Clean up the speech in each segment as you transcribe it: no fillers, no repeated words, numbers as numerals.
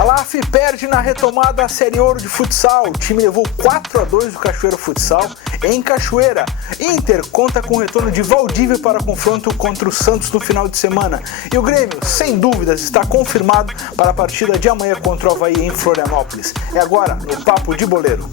A LAF perde na retomada a Série Ouro de futsal. O time levou 4-2 do Cachoeira Futsal em Cachoeira. Inter conta com o retorno de Valdívia para confronto contra o Santos no final de semana. E o Grêmio, sem dúvidas, está confirmado para a partida de amanhã contra o Avaí em Florianópolis. É agora no Papo de Boleiro.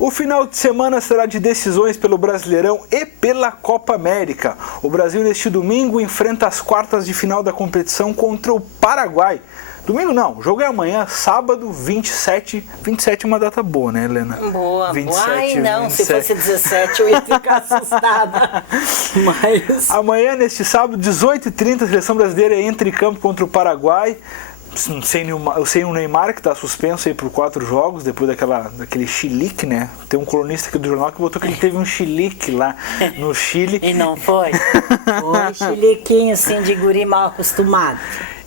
O final de semana será de decisões pelo Brasileirão e pela Copa América. O Brasil, neste domingo, enfrenta as quartas de final da competição contra o Paraguai. Domingo não, o jogo é amanhã, sábado, 27. 27 é uma data boa, né, Helena? Boa. 27, Ai, não, 27. se fosse 17 eu ia ficar assustada. Mas... Amanhã, neste sábado, 18h30, a seleção brasileira entra em campo contra o Paraguai. Sem o Neymar, que está suspenso aí por 4 jogos, depois daquele chilique, né? Tem um colunista aqui do jornal que botou que ele teve um chilique lá no Chile. E não foi? Foi chiliquinho, assim, de guri mal acostumado.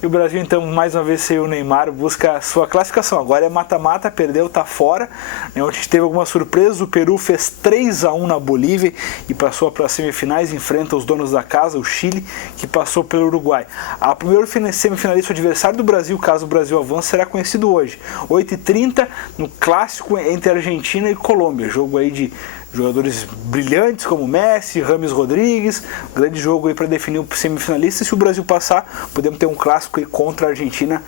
E o Brasil, então, mais uma vez sem o Neymar, busca a sua classificação. Agora é mata-mata, perdeu, tá fora. Onde a gente teve algumas surpresas, o Peru fez 3-1 na Bolívia e passou para as semifinais, enfrenta os donos da casa, o Chile, que passou pelo Uruguai. A primeira semifinalista, o adversário do Brasil, caso o Brasil avance, será conhecido hoje. 8h30, no clássico entre Argentina e Colômbia. Jogo aí de jogadores brilhantes como Messi, Rames Rodrigues, grande jogo aí para definir o semifinalista. E se o Brasil passar, podemos ter um clássico aí contra a Argentina,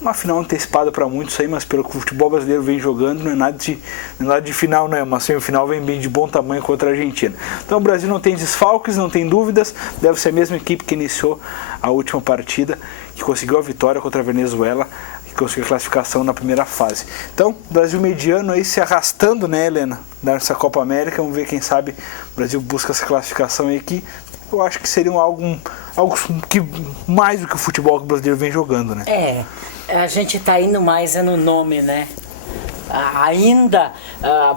uma final antecipada para muitos aí, mas pelo que o futebol brasileiro vem jogando, não é nada de final, não é? Uma semifinal vem bem de bom tamanho contra a Argentina. Então o Brasil não tem desfalques, não tem dúvidas, deve ser a mesma equipe que iniciou a última partida, que conseguiu a vitória contra a Venezuela, que conseguiu a classificação na primeira fase. Então, Brasil mediano aí se arrastando, né, Helena, nessa Copa América. Vamos ver, quem sabe o Brasil busca essa classificação aí, que eu acho que seria algo que mais do que o futebol que o brasileiro vem jogando, né? A gente tá indo mais no nome, né? Ainda,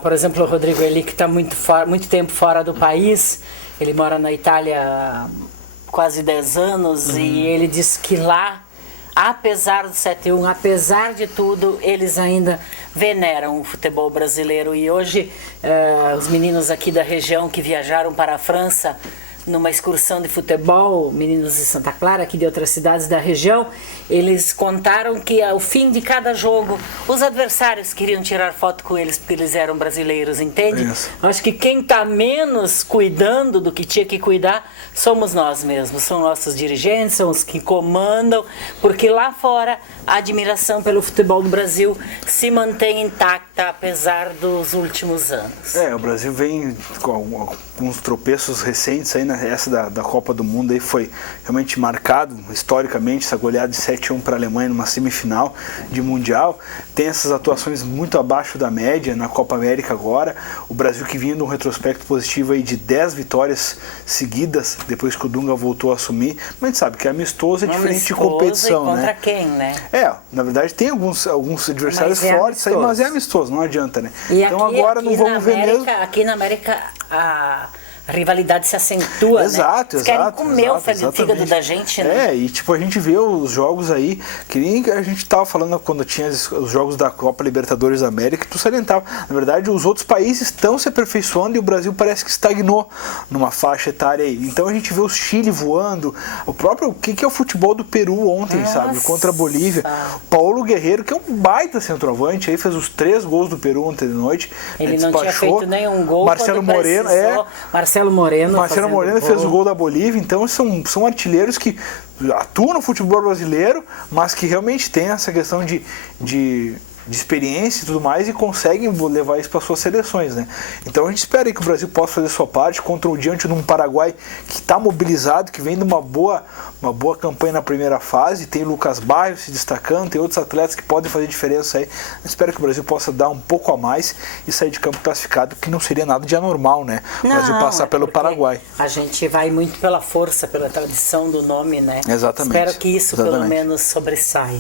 por exemplo, o Rodrigo Eli, que está muito tempo fora do país, ele mora na Itália há quase 10 anos, e ele disse que lá, apesar do 7-1, apesar de tudo, eles ainda veneram o futebol brasileiro. E hoje, os meninos aqui da região que viajaram para a França numa excursão de futebol, meninos de Santa Clara, aqui de outras cidades da região, eles contaram que ao fim de cada jogo, os adversários queriam tirar foto com eles porque eles eram brasileiros, entende? Isso. Acho que quem está menos cuidando do que tinha que cuidar somos nós mesmos, são nossos dirigentes, são os que comandam, porque lá fora a admiração pelo futebol do Brasil se mantém intacta, apesar dos últimos anos. O Brasil vem com alguns tropeços recentes aí, né? Essa da Copa do Mundo aí foi realmente marcado historicamente, essa goleada de 7-1 para a Alemanha numa semifinal de Mundial. Tem essas atuações muito abaixo da média na Copa América agora. O Brasil que vinha de um retrospecto positivo aí de 10 vitórias seguidas, depois que o Dunga voltou a assumir. Mas a gente sabe que amistoso é diferente de competição, e contra né? Quem, né? Na verdade tem alguns adversários fortes aí, mas é amistoso, não adianta, né? E então agora não vamos ver mesmo. Aqui na América a rivalidade se acentua, exato, né? Eles querem comer o fígado da gente, né? E tipo, a gente vê os jogos aí, que nem a gente tava falando quando tinha os jogos da Copa Libertadores da América, que tu salientava. Na verdade, os outros países estão se aperfeiçoando e o Brasil parece que estagnou numa faixa etária aí. Então a gente vê o Chile voando, o próprio, o que é o futebol do Peru ontem, sabe? Contra a Bolívia. Paulo Guerreiro, que é um baita centroavante, aí fez os 3 gols do Peru ontem de noite. Ele não tinha feito nenhum gol. Marcelo Moreno, Marcelo Moreno fez o gol da Bolívia. Então são artilheiros que atuam no futebol brasileiro, mas que realmente tem essa questão de experiência e tudo mais, e conseguem levar isso para suas seleções, né? Então a gente espera aí que o Brasil possa fazer sua parte diante de um Paraguai que está mobilizado, que vem de uma boa campanha na primeira fase. Tem o Lucas Barrios se destacando, tem outros atletas que podem fazer diferença aí. Eu espero que o Brasil possa dar um pouco a mais e sair de campo classificado, que não seria nada de anormal, né? O Brasil passar pelo Paraguai. A gente vai muito pela força, pela tradição do nome, né? Exatamente. Espero que isso pelo menos sobressaia.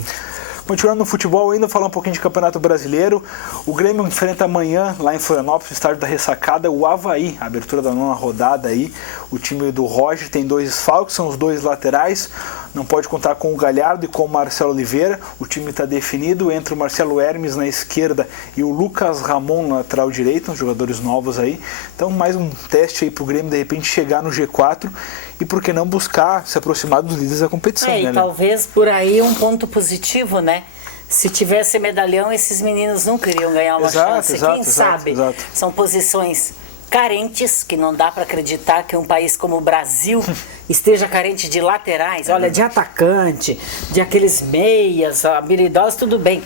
Continuando no futebol ainda, falar um pouquinho de Campeonato Brasileiro. O Grêmio enfrenta amanhã, lá em Florianópolis, no estádio da Ressacada, o Avaí, a abertura da 9ª rodada aí. O time do Roger tem 2 desfalques, são os 2 laterais. não pode contar com o Galhardo e com o Marcelo Oliveira. O time está definido entre o Marcelo Hermes na esquerda e o Lucas Ramon na lateral direita, uns jogadores novos aí. Então mais um teste aí pro Grêmio de repente chegar no G4 e por que não buscar se aproximar dos líderes da competição, né? E talvez por aí um ponto positivo, né? Se tivesse medalhão, esses meninos nunca iriam ganhar uma chance. Quem sabe? São posições carentes, que não dá para acreditar que um país como o Brasil esteja carente de laterais. Olha, de atacante, de aqueles meias, habilidosos, tudo bem.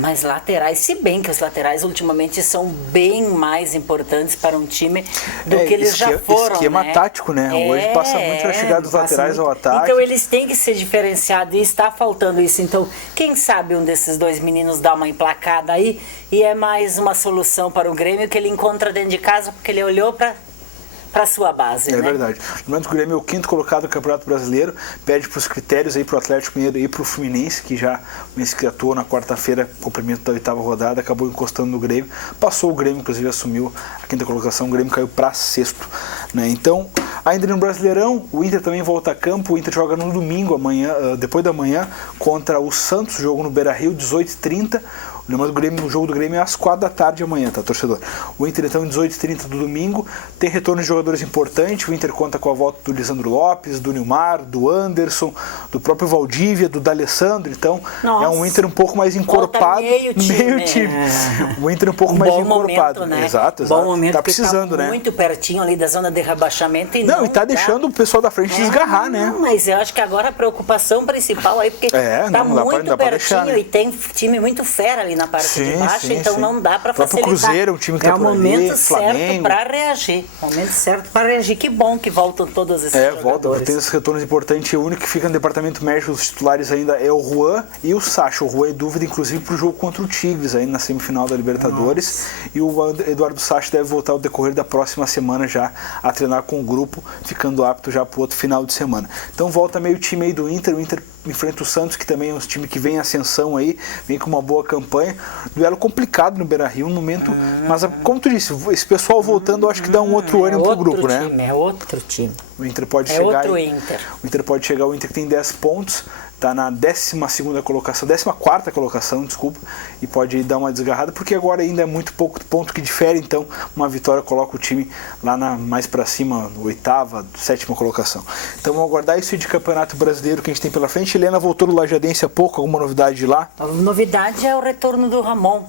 Mas laterais, se bem que os laterais ultimamente são bem mais importantes para um time do que eles já foram, esquema tático, né? Hoje passa muito a chegada dos laterais ao ataque. Então eles têm que ser diferenciados e está faltando isso. Então, quem sabe um desses dois meninos dá uma emplacada aí e é mais uma solução para o Grêmio que ele encontra dentro de casa porque ele olhou para a sua base, né? É verdade. Lembrando que o Grêmio é o 5º colocado do Campeonato Brasileiro, pede para os critérios aí para o Atlético Mineiro e para o Fluminense, que já que atuou na quarta-feira, cumprimento da 8ª rodada, acabou encostando no Grêmio, passou o Grêmio, inclusive assumiu a 5ª colocação, o Grêmio caiu para 6º, né? Então, ainda no Brasileirão, o Inter também volta a campo, o Inter joga no domingo, amanhã, depois da manhã, contra o Santos, jogo no Beira-Rio, 18h30. Lembrando que o jogo do Grêmio é às 4 da tarde amanhã, tá, torcedor? O Inter, então, em 18h30 do domingo, tem retorno de jogadores importantes. O Inter conta com a volta do Lisandro Lopes, do Nilmar, do Anderson, do próprio Valdívia, do D'Alessandro. Então, é um Inter um pouco mais encorpado. Meio time. O Inter um pouco mais encorpado. Momento, né? Exato. Bom momento, tá precisando, né? Muito pertinho ali da zona de rebaixamento. E tá deixando o pessoal da frente desgarrar, né? Mas eu acho que agora a preocupação principal aí, porque tá muito pertinho, né? E tem time muito fera ali na parte de baixo, então não dá para facilitar. O Cruzeiro, um time que é tá o momento certo para reagir. Momento certo para reagir. Que bom que voltam todos esses jogadores. Voltam, tem esses retornos importantes. O único que fica no departamento médico dos titulares ainda é o Juan e o Sacha. O Juan é dúvida, inclusive, para o jogo contra o Tigres, aí na semifinal da Libertadores. E o Eduardo Sacha deve voltar ao decorrer da próxima semana já a treinar com o grupo, ficando apto já para o outro final de semana. Então volta meio time aí do Inter. O Inter enfrenta o Santos, que também é um time que vem em ascensão aí, vem com uma boa campanha. Duelo complicado no Beira-Rio, no momento, mas como tu disse, esse pessoal voltando, eu acho que dá um outro ânimo pro grupo, time, né? É outro time. O Inter pode Inter. O Inter pode chegar, o Inter que tem 10 pontos, está na 12ª colocação, 14ª colocação, desculpa, e pode dar uma desgarrada, porque agora ainda é muito pouco ponto que difere, então uma vitória coloca o time lá mais para cima, 8ª, 7ª colocação. Então vamos aguardar isso de Campeonato Brasileiro que a gente tem pela frente. Helena voltou do Lajadense há pouco, alguma novidade de lá? A novidade é o retorno do Ramon.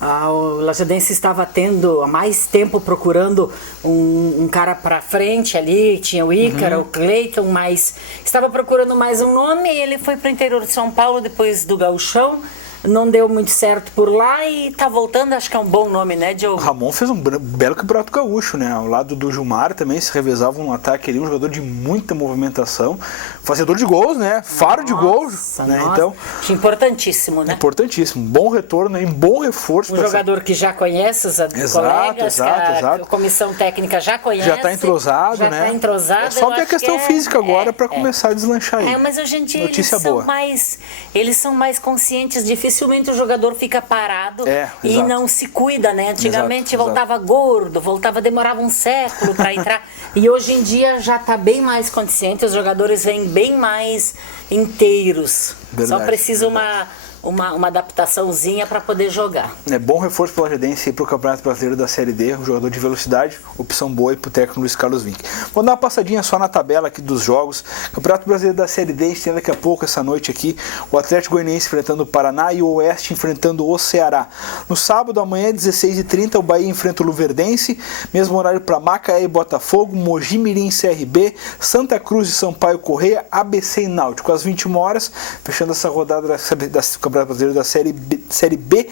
O Lajadense estava tendo há mais tempo procurando um cara para frente ali, tinha o Ícaro, o Cleiton, mas estava procurando mais um nome e ele foi para o interior de São Paulo depois do Gauchão. Não deu muito certo por lá e tá voltando, acho que é um bom nome, né, Diogo? O Ramon fez um belo campeonato gaúcho, né? Ao lado do Gilmar também se revezavam no ataque ali, um jogador de muita movimentação, fazedor de gols, né? Faro de gols, né? Então, importantíssimo, né? Importantíssimo. Bom retorno, um bom reforço. Um jogador que já conhece os colegas, a comissão técnica já conhece. Já está entrosado, né? Já está entrosado. É só ver a questão física agora para começar a deslanchar aí. Mas hoje em dia eles são mais conscientes. Dificilmente o jogador fica parado e não se cuida, né? Antigamente voltava gordo, demorava um século para entrar. E hoje em dia já está bem mais consciente, os jogadores vêm bem mais inteiros. Verdade, só precisa uma adaptaçãozinha para poder jogar. É bom reforço para o Lajadense e para o Campeonato Brasileiro da Série D, um jogador de velocidade, opção boa para o técnico Luiz Carlos Vinck. Vou dar uma passadinha só na tabela aqui dos jogos. Campeonato Brasileiro da Série D, a gente tem daqui a pouco, essa noite aqui, o Atlético Goianiense enfrentando o Paraná e o Oeste enfrentando o Ceará. No sábado, amanhã, 16h30, o Bahia enfrenta o Luverdense, mesmo horário para Macaé e Botafogo, Mogi Mirim e CRB, Santa Cruz e Sampaio Correia, ABC e Náutico. Às 21 horas, fechando essa rodada da Campeonato Brasileiro da Série B,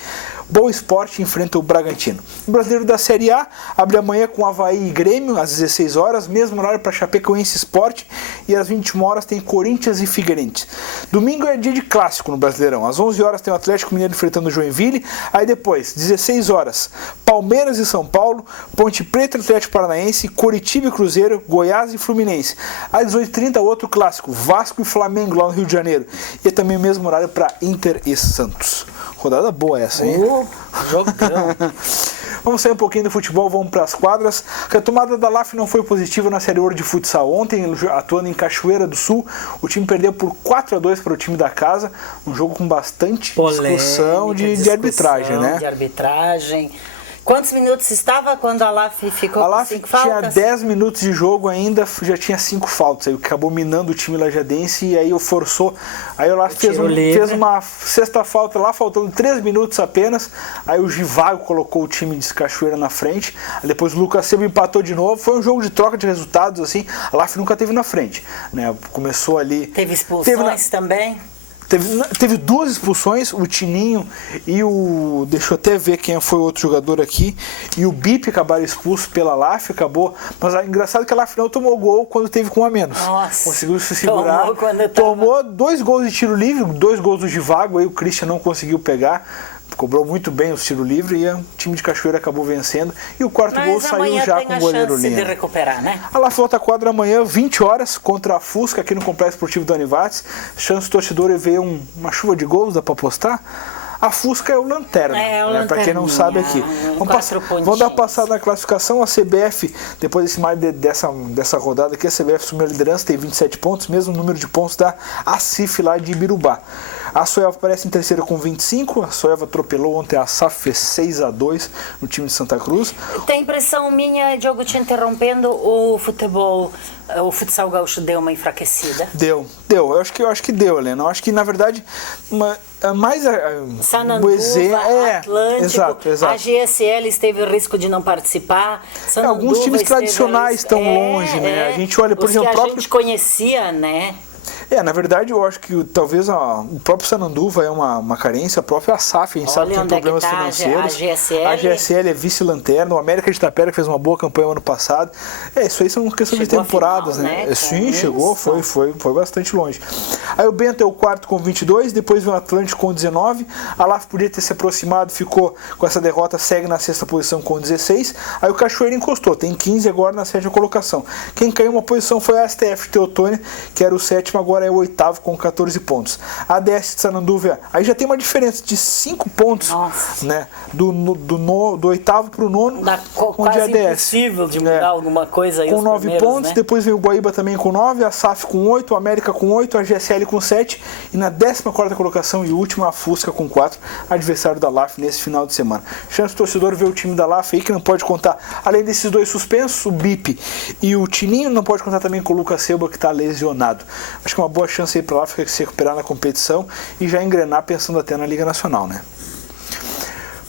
Boa Esporte enfrenta o Bragantino. O Brasileiro da Série A abre amanhã com Avaí e Grêmio, às 16 horas, mesmo horário para Chapecoense Sport, e às 21 horas tem Corinthians e Figueirense. Domingo é dia de clássico no Brasileirão, às 11 horas tem o Atlético Mineiro enfrentando o Joinville, aí depois, 16 horas, Palmeiras e São Paulo, Ponte Preta e Atlético Paranaense, Coritiba e Cruzeiro, Goiás e Fluminense. Às 18h30, outro clássico, Vasco e Flamengo lá no Rio de Janeiro, e também o mesmo horário para Inter e Santos. Rodada boa essa, hein? Jogão. Vamos sair um pouquinho do futebol, vamos para as quadras. A retomada da LAF não foi positiva na Série Ouro de futsal. Ontem, atuando em Cachoeira do Sul, o time perdeu por 4-2 para o time da casa, um jogo com bastante discussão de arbitragem, né? De arbitragem. Quantos minutos estava quando a LAF ficou com 5 faltas? A LAF tinha 10 minutos de jogo ainda, já tinha 5 faltas. Aí acabou minando o time lajadense e aí forçou. Aí o LAF fez uma sexta falta lá, faltando 3 minutos apenas. Aí o Givago colocou o time de Cachoeira na frente. Aí depois o Lucas Silva empatou de novo. Foi um jogo de troca de resultados, assim. A LAF nunca teve na frente, né? Começou ali... Teve expulsões também? Teve 2 expulsões, o Tininho e o... Deixa eu até ver quem foi o outro jogador aqui. E o Bip acabaram expulsos pela LAF, acabou. Mas é engraçado que a LAF não tomou gol quando teve com um a menos. Nossa, conseguiu se segurar. Tomou 2 gols de tiro livre, 2 gols do Givago, aí o Christian não conseguiu pegar. Cobrou muito bem o tiro livre e o time de Cachoeira acabou vencendo. E o quarto gol saiu já com o goleiro Linha. De recuperar, né? A LAF volta à quadra amanhã, 20 horas, contra a Fusca, aqui no Complexo Esportivo do Anivates. Chance do torcedor é ver uma chuva de gols, dá pra apostar? A Fusca é o lanterna, né? Para quem não sabe aqui. Vamos dar uma passada na classificação. A CBF, depois dessa rodada aqui, a CBF assumiu a liderança, tem 27 pontos, mesmo número de pontos da ACIF lá de Ibirubá. A Soeva aparece em terceiro com 25, a Soeva atropelou ontem a SAF, fez 6-2 no time de Santa Cruz. Tem impressão minha, Diogo, te interrompendo, o futsal gaúcho deu uma enfraquecida? Deu. Eu acho que deu, Helena. Eu acho que, na verdade, mais Sananduva, Atlântico, exato. A GSL esteve risco de não participar. Alguns times tradicionais estão longe, né? A gente olha, por exemplo, a gente conhecia, né? Na verdade, eu acho que talvez o próprio Sananduva é uma carência, a própria SAF, a gente sabe que tem problemas financeiros. A GSL é vice-lanterna, o América de Itapera que fez uma boa campanha no ano passado. Isso aí são questões de temporadas, final, né? Sim, chegou, foi bastante longe. Aí o Bento é o quarto com 22, depois vem o Atlântico com 19, a LAF podia ter se aproximado, ficou com essa derrota, segue na sexta posição com 16, aí o Cachoeira encostou, tem 15 agora na sétima colocação. Quem caiu uma posição foi a STF Teotônia, que era o sétimo, agora é o oitavo com 14 pontos. A ADS de Sananduva, aí já tem uma diferença de 5 pontos, né? Do oitavo para o nono, onde a ADS. Impossível de mudar alguma coisa aí. Com 9 pontos, né? Depois vem o Guaíba também com 9, a SAF com 8, o América com 8, a GSL com 7 e na 14ª colocação e última a Fusca com 4, adversário da LAF nesse final de semana. Chance do torcedor ver o time da LAF aí que não pode contar, além desses 2 suspensos, o Bip e o Tininho, não pode contar também com o Lucas Silva que está lesionado. Acho que é uma boa chance aí para a LAF se recuperar na competição e já engrenar pensando até na Liga Nacional, né?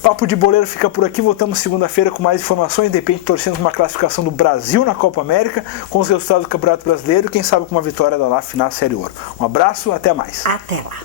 Papo de Boleiro fica por aqui, voltamos segunda-feira com mais informações, de repente torcendo uma classificação do Brasil na Copa América, com os resultados do Campeonato Brasileiro e quem sabe com uma vitória da LAF na Série Ouro. Um abraço, até mais. Até lá.